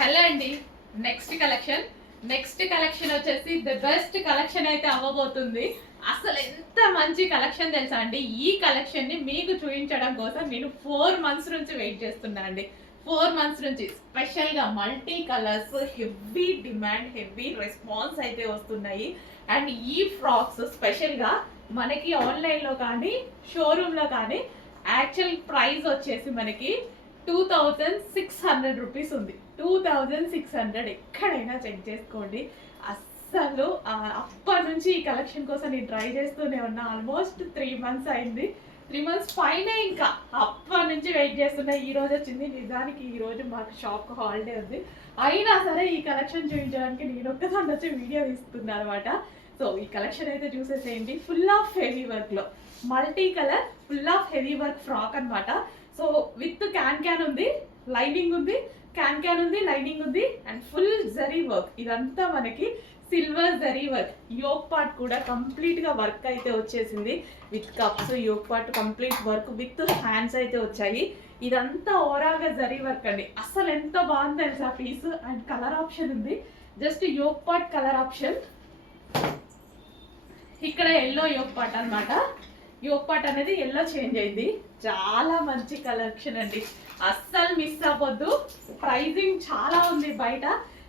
హలో అండి, నెక్స్ట్ కలెక్షన్ వచ్చేసి ద బెస్ట్ కలెక్షన్ అయితే అవ్వబోతుంది. అసలు ఎంత మంచి కలెక్షన్ తెలుసా అండి. ఈ కలెక్షన్ ని మీకు చూపించడం కోసం నేను 4 months నుంచి వెయిట్ చేస్తున్నా అండి. 4 మంత్స్ నుంచి స్పెషల్ గా multi colours, heavy demand, heavy response అయితే వస్తున్నాయి. అండ్ ఈ ఫ్రాక్స్ స్పెషల్ గా మనకి ఆన్లైన్ లో కానీ షోరూమ్ లో కానీ యాక్చువల్ ప్రైస్ వచ్చేసి మనకి 2600 రూపీస్ ఉంది. 2600 ఎక్కడైనా చెక్ చేసుకోండి. అస్సలు అప్పటి నుంచి ఈ కలెక్షన్ కోసం నేను ట్రై చేస్తూనే ఉన్నా. ఆల్మోస్ట్ 3 మంత్స్ అయింది. 3 మంత్స్ పైన ఇంకా అప్పటి నుంచి వెయిట్ చేస్తున్నా. ఈ రోజు వచ్చింది. నిజానికి ఈ రోజు మాకు షాప్ హాలిడే ఉంది, అయినా సరే ఈ కలెక్షన్ చూపించడానికి నేను ఒక్కసారి వచ్చి వీడియో తీస్తున్నా అనమాట. సో ఈ కలెక్షన్ అయితే చూసేసేయండి. ఫుల్ ఆఫ్ హెవీ వర్క్ లో multi colour full of heavy work frock అనమాట. సో విత్ క్యాన్ ఉంది, లైనింగ్ ఉంది, క్యాన్ ఉంది, లైనింగ్ ఉంది, అండ్ ఫుల్ జరీ వర్క్. ఇదంతా మనకి silver zari work. Yoke part కూడా కంప్లీట్ గా వర్క్ అయితే వచ్చేసింది. With cups, yoke part complete work with hands అయితే వచ్చాయి. ఇదంతా ఓవరాల్ గా జరీ వర్క్ అండి. అసలు ఎంత బాగుంది తెలుసా పీస్. అండ్ కలర్ ఆప్షన్ ఉంది, just yoke part colour option. ఇక్కడ ఎల్లో యోక్ పార్ట్ అనమాట. యోక్ పార్ట్ అనేది ఎల్లో చేంజ్ అయింది. చాలా మంచి కలెక్షన్ అండి, అస్సలు మిస్ అవ్వద్దు. ప్రైజింగ్ చాలా ఉంది, బయట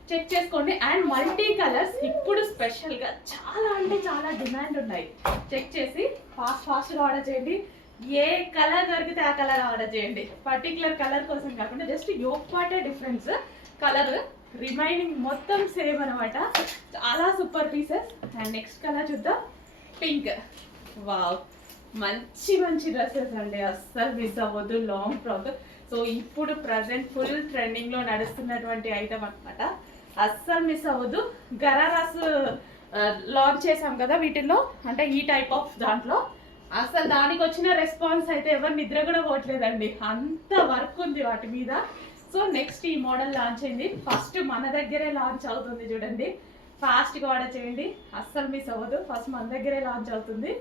చెక్ చేసుకోండి. అండ్ మల్టీ కలర్స్ ఇప్పుడు స్పెషల్ గా చాలా అంటే చాలా డిమాండ్ ఉన్నాయి. చెక్ చేసి ఫాస్ట్ గా ఆర్డర్ చేయండి. ఏ కలర్ దొరికితే ఆ కలర్ ఆర్డర్ చేయండి. పర్టికులర్ కలర్ కోసం కాకుండా జస్ట్ యోక్ పార్టే డిఫరెన్స్, కలర్ రిమైనింగ్ మొత్తం సేమ్ అనమాట. చాలా super pieces. And next colour చూద్దాం, పింక్. వావ్, మంచి మంచి డ్రెస్సెస్ అండి, అస్సలు మిస్ అవ్వద్దు. Long frock. సో ఇప్పుడు ప్రజెంట్ ఫుల్ ట్రెండింగ్ లో నడుస్తున్నటువంటి ఐటమ్ అనమాట, అస్సలు మిస్ అవ్వద్దు. గరారాస్ లాంచ్ చేసాం కదా వీటిల్లో, అంటే ఈ టైప్ ఆఫ్ దాంట్లో. అసలు దానికి వచ్చిన రెస్పాన్స్ అయితే ఎవరు నిద్ర కూడా పోవట్లేదండి, అంత వర్క్ ఉంది వాటి మీద. సో నెక్స్ట్ ఈ మోడల్ లాంచ్ అయింది, ఫస్ట్ మన దగ్గరే లాంచ్ అవుతుంది చూడండి. ఫాస్ట్గా ఆర్డర్ చేయండి, అస్సలు మిస్ అవ్వదు. ఫస్ట్ మన దగ్గరే లాంచ్ అవుతుంది.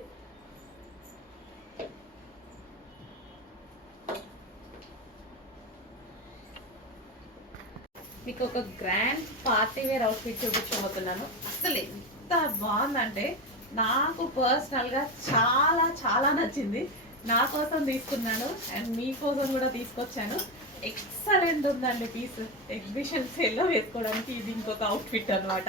మీకు ఒక గ్రాండ్ పార్టీ వేర్ అవుట్ఫిట్ చూపించబోతున్నాను. అసలు ఎంత బాగుందంటే నాకు పర్సనల్గా చాలా చాలా నచ్చింది. నా కోసం తీసుకున్నాను అండ్ మీకోసం కూడా తీసుకొచ్చాను. ఎక్సలెంట్ ఉందండి పీస్. ఎగ్జిబిషన్ సేల్లో వేసుకోవడానికి ఇది ఇంకొక అవుట్ఫిట్ అనమాట.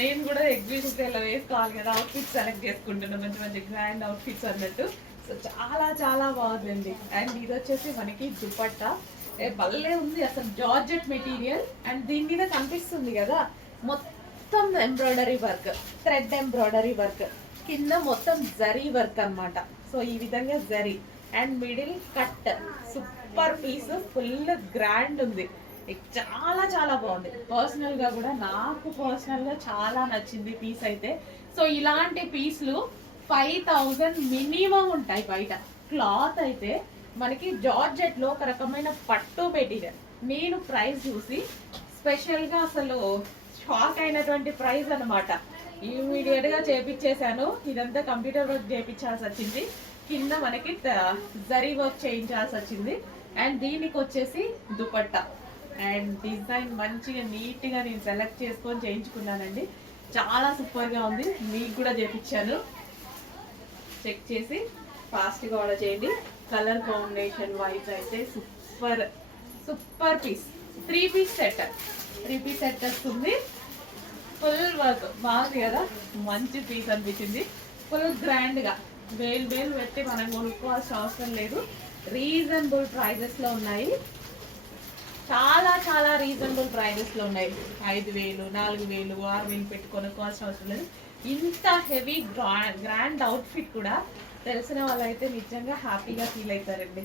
నేను కూడా ఎగ్జిబిషన్ సేల్లో వేసుకోవాలి కదా, అవుట్ఫిట్ సెలెక్ట్ చేసుకుంటున్నాను, మంచి మంచి గ్రాండ్ అవుట్ఫిట్స్ అన్నట్టు. సో చాలా చాలా బాగుందండి. అండ్ ఇది వచ్చేసి మనకి దుపట్టా భలే ఉంది, అసలు జార్జెట్ మెటీరియల్. అండ్ దీని మీద కనిపిస్తుంది కదా మొత్తం embroidery work, thread embroidery work, కింద మొత్తం జరీ వర్క్ అనమాట. సో ఈ విధంగా zari and middle cut. Super piece, full grand ఉంది, చాలా చాలా బాగుంది. పర్సనల్ గా కూడా నాకు పర్సనల్ గా చాలా నచ్చింది పీస్ అయితే. సో ఇలాంటి పీస్లు 5000 మినిమం ఉంటాయి బయట. క్లాత్ అయితే మనకి జార్జెట్ లో ఒక రకమైన పట్టు మెటీరియల్. నేను ప్రైస్ చూసి స్పెషల్ గా అసలు షాక్ అయినటువంటి ప్రైస్ అనమాట. ఇమీడియట్ గా చేపించేశాను. ఇదంతా కంప్యూటర్ వర్క్ చేయించాల్సి వచ్చింది, కింద మనకి జరీ వర్క్ చేయించాల్సి వచ్చింది. అండ్ దీనికి వచ్చేసి దుపట్టా అండ్ డిజైన్ మంచిగా నీట్ గా నేను సెలెక్ట్ చేసుకొని చేయించుకున్నానండి. చాలా సూపర్ గా ఉంది, మీకు కూడా చేయించాను. చెక్ చేసి ఫాస్ట్ గా ఆర్డర్ చేయండి. కలర్ కాంబినేషన్ వైజ్ అయితే super super piece. 3 piece set వస్తుంది. ఫుల్ వర్క్ బాగుంది కదా, మంచి పీస్ అనిపించింది. ఫుల్ గ్రాండ్ గా వేలు పెట్టి మనం కొనుక్కోవాల్సిన అవసరం లేదు. రీజనబుల్ ప్రైజెస్ లో ఉన్నాయి, చాలా చాలా రీజనబుల్ ప్రైజెస్ లో ఉన్నాయి. 5000, 4000, 6000 పెట్టి కొనుక్కోవాల్సిన అవసరం లేదు. ఇంత హెవీ గ్రాండ్ అవుట్ఫిట్ కూడా తెలిసిన వాళ్ళైతే నిజంగా హ్యాపీగా ఫీల్ అవుతారండి.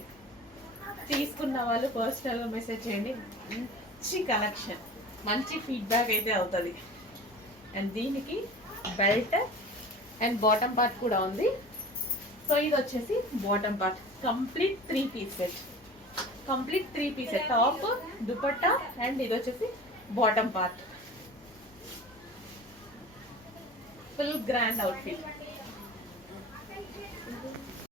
తీసుకున్న వాళ్ళు పర్సనల్గా మెసేజ్ చేయండి. మంచి కలెక్షన్, మంచి ఫీడ్బ్యాక్ అయితే అవుతుంది. అండ్ దీనికి బెల్ట్ అండ్ బాటమ్ పార్ట్ కూడా ఉంది. సో ఇది వచ్చేసి bottom part, complete 3 piece set. Top, dupatta and ఇది వచ్చేసి bottom part. Full grand outfit.